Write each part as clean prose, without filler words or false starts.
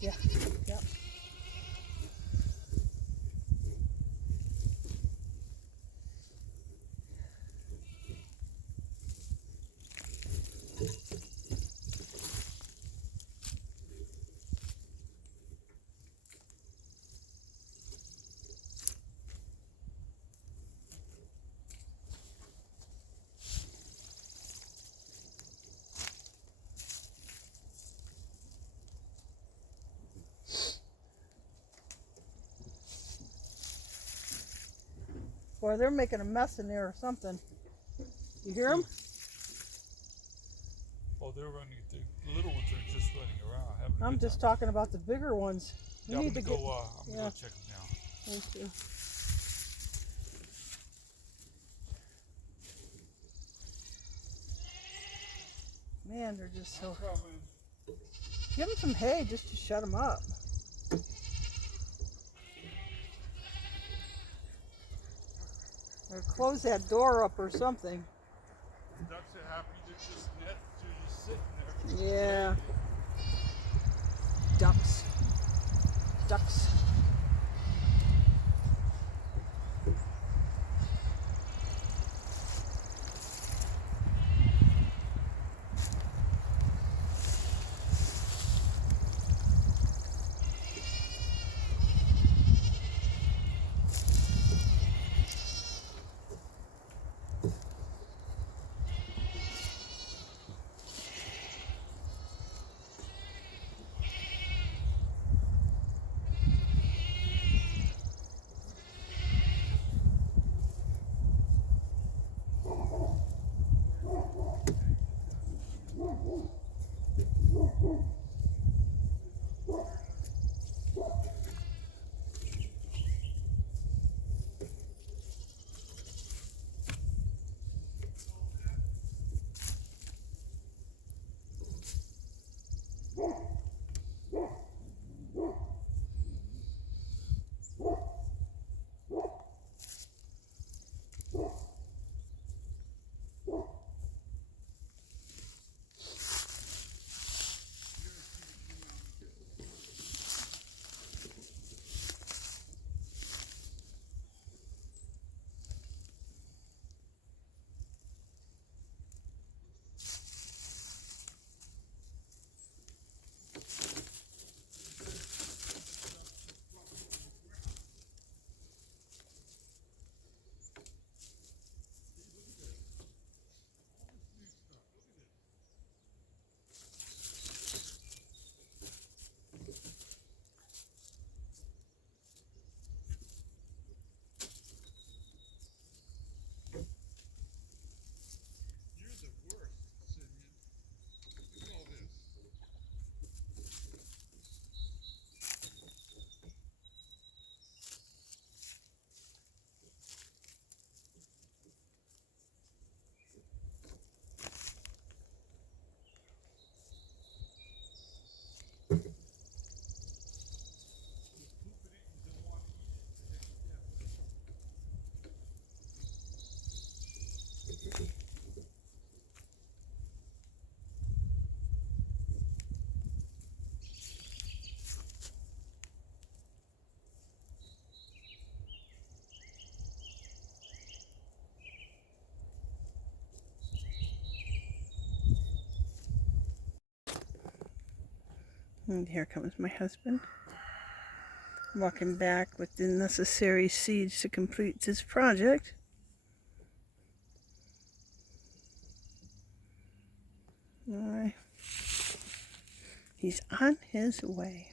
Yeah. Yep. Boy, they're making a mess in there or something. You hear them? Oh, they're running. The little ones are just running around. I'm just talking about the bigger ones. We Yeah, need I'm to gonna get. go check them now. Me too. Man, they're just so. Give them some hay just to shut them up. Or close that door up or something. Ducks are happy. They're just sitting there. Yeah. Ducks. Ducks. And here comes my husband, walking back with the necessary seeds to complete this project. He's on his way.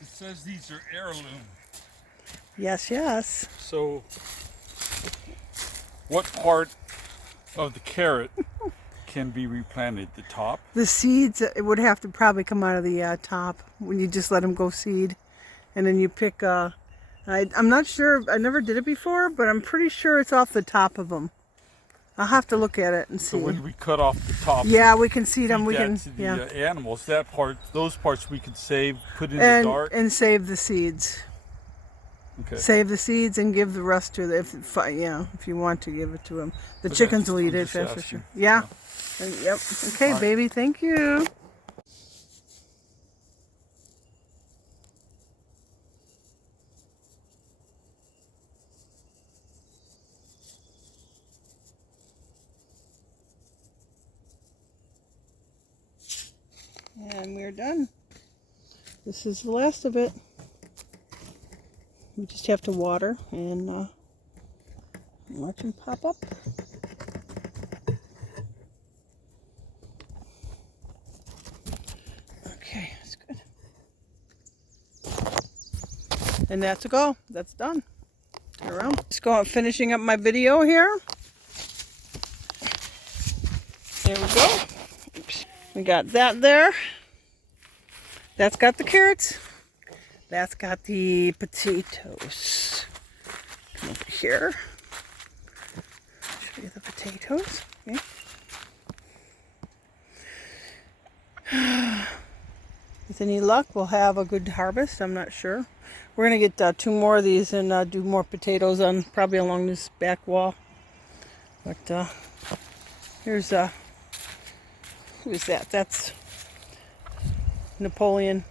It says these are heirloom. Yes, yes. So, what part of the carrot can be replanted? The top? The seeds, it would have to probably come out of the top when you just let them go seed. And then you pick, I'm not sure, I never did it before, but I'm pretty sure it's off the top of them. I'll have to look at it and So see. when we cut off the top, Yeah, we can see them. feed We that can, to the yeah, animals. Those parts we can save, put in the dark. and save the seeds. Okay. Save the seeds and give the rest to the if you want to give it to them. The Okay, chickens will I'm eat it. just That's for asking. sure. Yeah. Yep. Okay, All right. baby. Thank you. And we're done. This is the last of it. We just have to water and watch them pop up. Okay, that's good. And that's a go. That's done. Turn around. Just go on finishing up my video here. There we go. Oops. We got that there. That's got the carrots. That's got the potatoes. Come over here. Show you the potatoes. Okay. With any luck, we'll have a good harvest. I'm not sure. We're gonna get 2 more of these and do more potatoes on probably along this back wall. But here's who is that? That's Napoleon.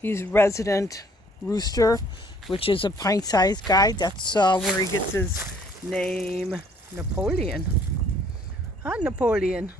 He's resident rooster, which is a pint-sized guy. That's where he gets his name, Napoleon. Huh, Napoleon?